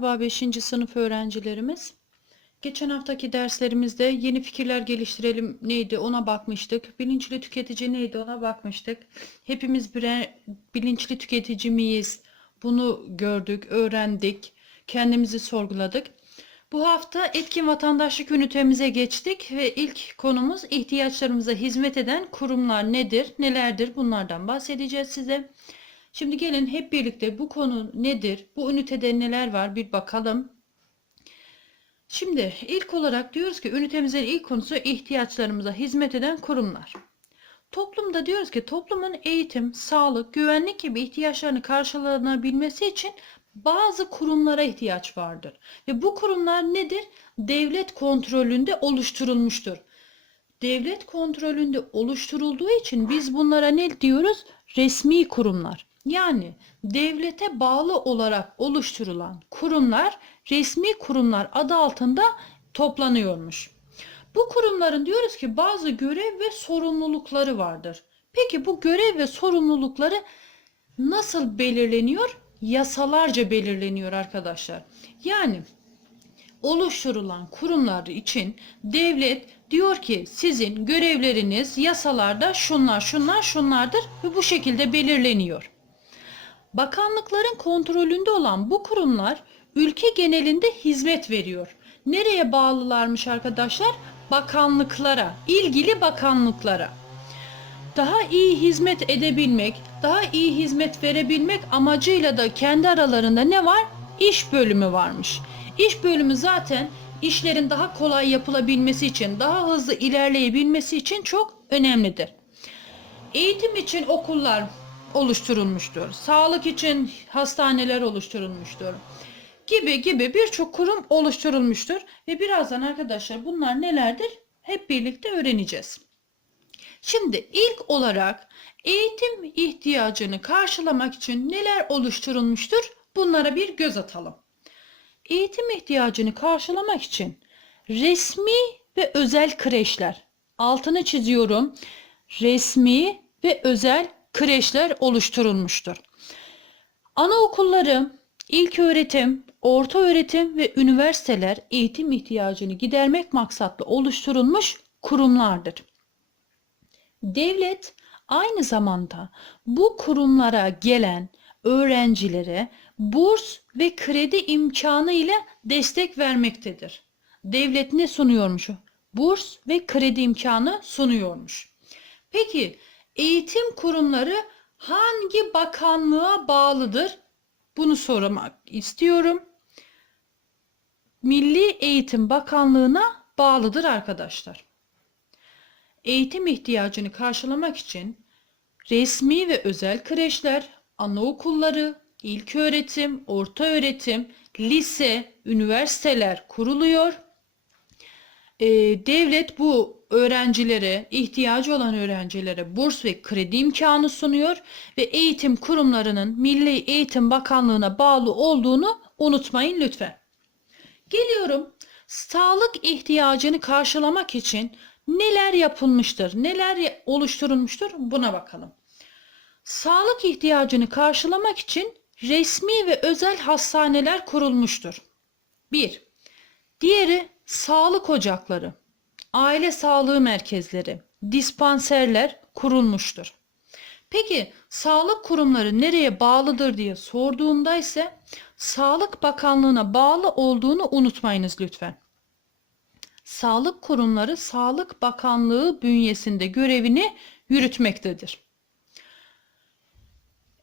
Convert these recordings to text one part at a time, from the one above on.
Merhaba 5. sınıf öğrencilerimiz. Geçen haftaki derslerimizde yeni fikirler geliştirelim neydi ona bakmıştık. Bilinçli tüketici neydi ona bakmıştık. Hepimiz birer bilinçli tüketici miyiz? Bunu gördük, öğrendik, kendimizi sorguladık. Bu hafta etkin vatandaşlık ünitemize geçtik ve ilk konumuz ihtiyaçlarımıza hizmet eden kurumlar nedir, nelerdir bunlardan bahsedeceğiz size. Şimdi gelin hep birlikte bu konu nedir? Bu ünitede neler var bir bakalım. Şimdi ilk olarak diyoruz ki ünitemizin ilk konusu ihtiyaçlarımıza hizmet eden kurumlar. Toplumda diyoruz ki toplumun eğitim, sağlık, güvenlik gibi ihtiyaçlarını karşılanabilmesi için bazı kurumlara ihtiyaç vardır. Ve bu kurumlar nedir? Devlet kontrolünde oluşturulmuştur. Devlet kontrolünde oluşturulduğu için biz bunlara ne diyoruz? Resmi kurumlar. Yani devlete bağlı olarak oluşturulan kurumlar resmi kurumlar adı altında toplanıyormuş. Bu kurumların diyoruz ki bazı görev ve sorumlulukları vardır. Peki bu görev ve sorumlulukları nasıl belirleniyor? Yasalarca belirleniyor arkadaşlar. Yani oluşturulan kurumlar için devlet diyor ki sizin görevleriniz yasalarda şunlar şunlar şunlardır ve bu şekilde belirleniyor. Bakanlıkların kontrolünde olan bu kurumlar ülke genelinde hizmet veriyor. Nereye bağlılarmış arkadaşlar? Bakanlıklara, ilgili bakanlıklara. Daha iyi hizmet edebilmek, daha iyi hizmet verebilmek amacıyla da kendi aralarında ne var? İş bölümü varmış. İş bölümü zaten işlerin daha kolay yapılabilmesi için, daha hızlı ilerleyebilmesi için çok önemlidir. Eğitim için okullar oluşturulmuştur. Sağlık için hastaneler oluşturulmuştur. Gibi gibi birçok kurum oluşturulmuştur. Ve birazdan arkadaşlar bunlar nelerdir? Hep birlikte öğreneceğiz. Şimdi ilk olarak eğitim ihtiyacını karşılamak için neler oluşturulmuştur? Bunlara bir göz atalım. Eğitim ihtiyacını karşılamak için resmi ve özel kreşler, altını çiziyorum, resmi ve özel kreşler oluşturulmuştur. Anaokulları, ilk öğretim, orta öğretim ve üniversiteler eğitim ihtiyacını gidermek maksatlı oluşturulmuş kurumlardır. Devlet aynı zamanda bu kurumlara gelen öğrencilere burs ve kredi imkanı ile destek vermektedir. Devlet ne sunuyormuş? Burs ve kredi imkanı sunuyormuş. Peki eğitim kurumları hangi bakanlığa bağlıdır? Bunu sormak istiyorum. Milli Eğitim Bakanlığı'na bağlıdır arkadaşlar. Eğitim ihtiyacını karşılamak için resmi ve özel kreşler, anaokulları, ilköğretim, orta öğretim, lise, üniversiteler kuruluyor. Ee, devlet bu öğrencilere, ihtiyacı olan öğrencilere burs ve kredi imkanı sunuyor ve eğitim kurumlarının Milli Eğitim Bakanlığı'na bağlı olduğunu unutmayın lütfen. Geliyorum. Sağlık ihtiyacını karşılamak için neler yapılmıştır, neler oluşturulmuştur buna bakalım. Sağlık ihtiyacını karşılamak için resmi ve özel hastaneler kurulmuştur. 1. Diğeri sağlık ocakları, aile sağlığı merkezleri, dispanserler kurulmuştur. Peki sağlık kurumları nereye bağlıdır diye sorduğumda ise Sağlık Bakanlığı'na bağlı olduğunu unutmayınız lütfen. Sağlık kurumları Sağlık Bakanlığı bünyesinde görevini yürütmektedir.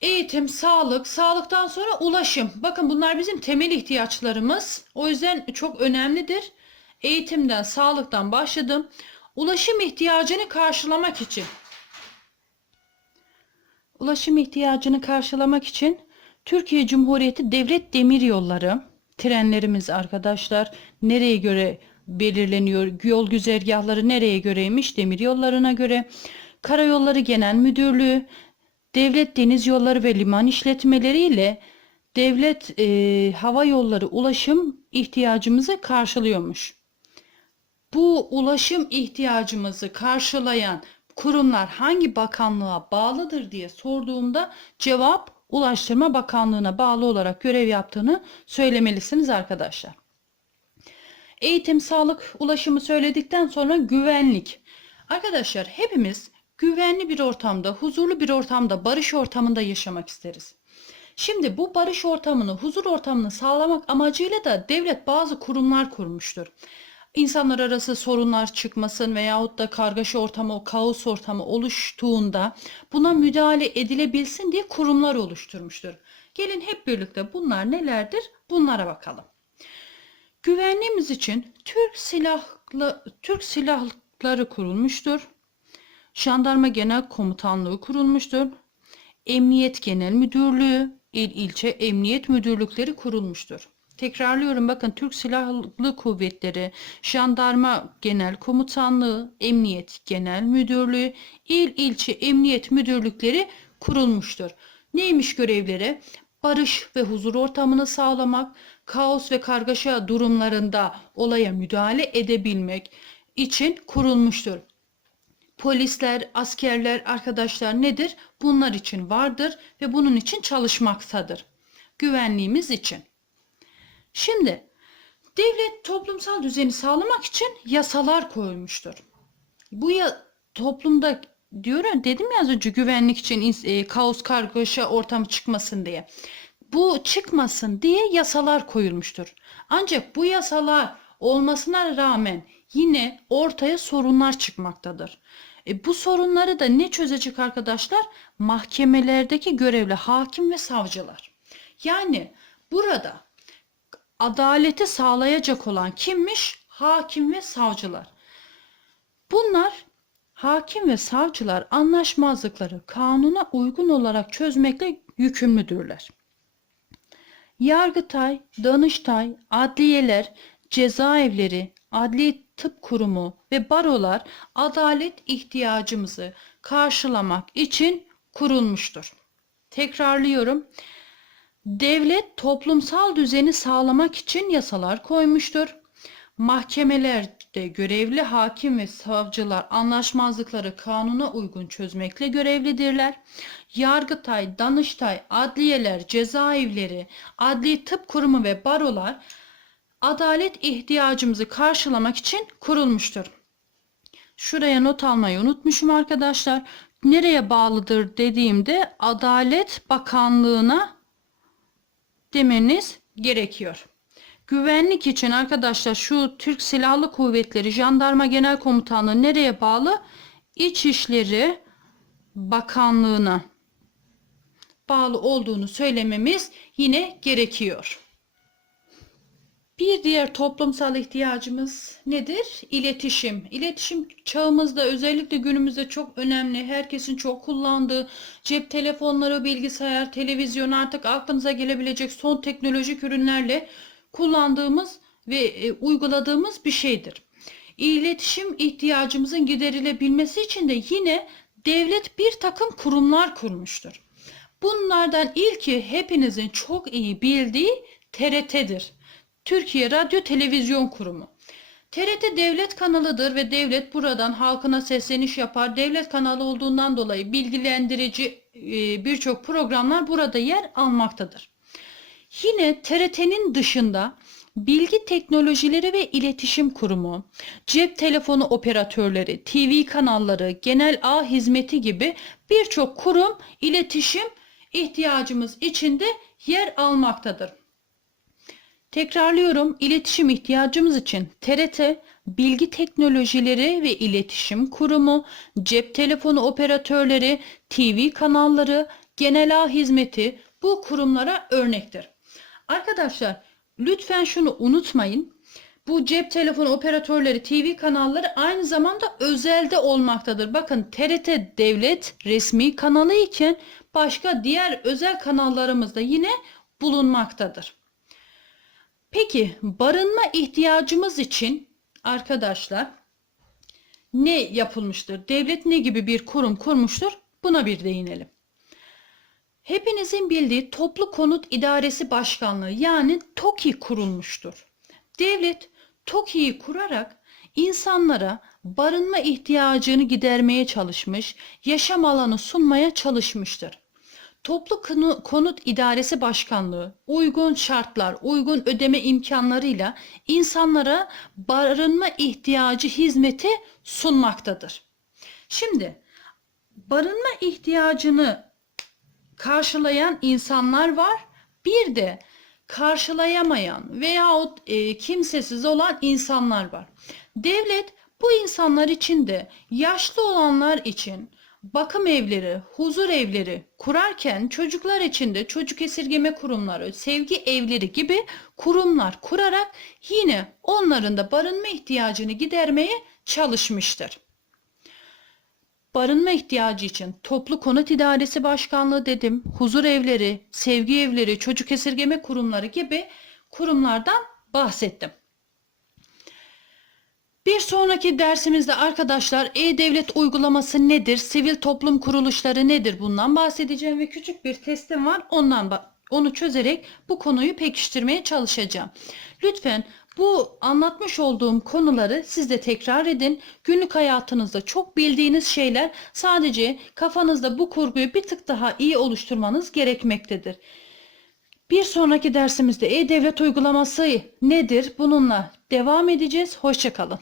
Eğitim, sağlık, sağlıktan sonra ulaşım. Bakın bunlar bizim temel ihtiyaçlarımız. O yüzden çok önemlidir. Eğitimden, sağlıktan başladım. Ulaşım ihtiyacını karşılamak için. Ulaşım ihtiyacını karşılamak için Türkiye Cumhuriyeti Devlet Demiryolları trenlerimiz arkadaşlar nereye göre belirleniyor? Yol güzergahları nereye göreymiş? Demiryollarına göre. Karayolları Genel Müdürlüğü, Devlet Deniz Yolları ve Liman İşletmeleri ile devlet e, hava yolları ulaşım ihtiyacımızı karşılıyormuş. Bu ulaşım ihtiyacımızı karşılayan kurumlar hangi bakanlığa bağlıdır diye sorduğumda cevap Ulaştırma Bakanlığı'na bağlı olarak görev yaptığını söylemelisiniz arkadaşlar. Eğitim, sağlık, ulaşımı söyledikten sonra güvenlik. Arkadaşlar hepimiz güvenli bir ortamda, huzurlu bir ortamda, barış ortamında yaşamak isteriz. Şimdi bu barış ortamını, huzur ortamını sağlamak amacıyla da devlet bazı kurumlar kurmuştur. İnsanlar arası sorunlar çıkmasın veyahut da kargaşa ortamı, kaos ortamı oluştuğunda buna müdahale edilebilsin diye kurumlar oluşturmuştur. Gelin hep birlikte bunlar nelerdir? Bunlara bakalım. Güvenliğimiz için Türk silahlı Türk silahları kurulmuştur. Jandarma Genel Komutanlığı kurulmuştur. Emniyet Genel Müdürlüğü, il ilçe emniyet müdürlükleri kurulmuştur. Tekrarlıyorum bakın Türk Silahlı Kuvvetleri, Jandarma Genel Komutanlığı, Emniyet Genel Müdürlüğü, il ilçe emniyet müdürlükleri kurulmuştur. Neymiş görevleri? Barış ve huzur ortamını sağlamak, kaos ve kargaşa durumlarında olaya müdahale edebilmek için kurulmuştur. Polisler, askerler, arkadaşlar nedir? Bunlar için vardır ve bunun için çalışmaktadır. Güvenliğimiz için. Şimdi devlet toplumsal düzeni sağlamak için yasalar koymuştur. Bu ya toplumda diyorum dedim ya az önce güvenlik için e, kaos kargaşa ortam çıkmasın diye. Bu çıkmasın diye yasalar koyulmuştur. Ancak bu yasalar olmasına rağmen yine ortaya sorunlar çıkmaktadır. E, bu sorunları da ne çözecek arkadaşlar? Mahkemelerdeki görevli hakim ve savcılar. Yani burada adaleti sağlayacak olan kimmiş? Hakim ve savcılar. Bunlar hakim ve savcılar anlaşmazlıkları kanuna uygun olarak çözmekle yükümlüdürler. Yargıtay, Danıştay, adliyeler, cezaevleri, adli tıp kurumu ve barolar adalet ihtiyacımızı karşılamak için kurulmuştur. Tekrarlıyorum. Devlet toplumsal düzeni sağlamak için yasalar koymuştur. Mahkemelerde görevli hakim ve savcılar anlaşmazlıkları kanuna uygun çözmekle görevlidirler. Yargıtay, Danıştay, adliyeler, cezaevleri, adli tıp kurumu ve barolar adalet ihtiyacımızı karşılamak için kurulmuştur. Şuraya not almayı unutmuşum arkadaşlar. Nereye bağlıdır dediğimde Adalet Bakanlığı'na demeniz gerekiyor. Güvenlik için arkadaşlar şu Türk Silahlı Kuvvetleri Jandarma Genel Komutanlığı nereye bağlı? İçişleri Bakanlığı'na bağlı olduğunu söylememiz yine gerekiyor. Bir diğer toplumsal ihtiyacımız nedir? İletişim. İletişim çağımızda özellikle günümüzde çok önemli. Herkesin çok kullandığı cep telefonları, bilgisayar, televizyon artık aklınıza gelebilecek son teknolojik ürünlerle kullandığımız ve e, uyguladığımız bir şeydir. İletişim ihtiyacımızın giderilebilmesi için de yine devlet bir takım kurumlar kurmuştur. Bunlardan ilki hepinizin çok iyi bildiği TRT'dir. Türkiye Radyo Televizyon Kurumu. TRT devlet kanalıdır ve devlet buradan halkına sesleniş yapar. Devlet kanalı olduğundan dolayı bilgilendirici e, birçok programlar burada yer almaktadır. Yine TRT'nin dışında Bilgi Teknolojileri ve İletişim Kurumu, cep telefonu operatörleri, TV kanalları, genel ağ hizmeti gibi birçok kurum iletişim ihtiyacımız içinde yer almaktadır. Tekrarlıyorum, iletişim ihtiyacımız için TRT, Bilgi Teknolojileri ve İletişim Kurumu, cep telefonu operatörleri, TV kanalları, genel ağ hizmeti bu kurumlara örnektir. Arkadaşlar lütfen şunu unutmayın. Bu cep telefonu operatörleri, TV kanalları aynı zamanda özelde olmaktadır. Bakın TRT devlet resmi kanalı iken başka diğer özel kanallarımız da yine bulunmaktadır. Peki barınma ihtiyacımız için arkadaşlar ne yapılmıştır? Devlet ne gibi bir kurum kurmuştur? Buna bir değinelim. Hepinizin bildiği Toplu Konut İdaresi Başkanlığı yani TOKİ kurulmuştur. Devlet TOKİ'yi kurarak insanlara barınma ihtiyacını gidermeye çalışmış, yaşam alanı sunmaya çalışmıştır. Toplu Konu- Konut İdaresi Başkanlığı uygun şartlar, uygun ödeme imkanlarıyla insanlara barınma ihtiyacı hizmeti sunmaktadır. Şimdi barınma ihtiyacını karşılayan insanlar var. Bir de karşılayamayan veyahut e, kimsesiz olan insanlar var. Devlet bu insanlar için de yaşlı olanlar için bakım evleri, huzur evleri kurarken çocuklar için de çocuk esirgeme kurumları, sevgi evleri gibi kurumlar kurarak yine onların da barınma ihtiyacını gidermeye çalışmıştır barınma ihtiyacı için toplu konut idaresi başkanlığı dedim, huzur evleri, sevgi evleri, çocuk esirgeme kurumları gibi kurumlardan bahsettim. Bir sonraki dersimizde arkadaşlar e-devlet uygulaması nedir, sivil toplum kuruluşları nedir bundan bahsedeceğim ve küçük bir testim var ondan onu çözerek bu konuyu pekiştirmeye çalışacağım. Lütfen bu anlatmış olduğum konuları siz de tekrar edin. Günlük hayatınızda çok bildiğiniz şeyler sadece kafanızda bu kurguyu bir tık daha iyi oluşturmanız gerekmektedir. Bir sonraki dersimizde e-devlet uygulaması nedir? Bununla devam edeceğiz. Hoşçakalın.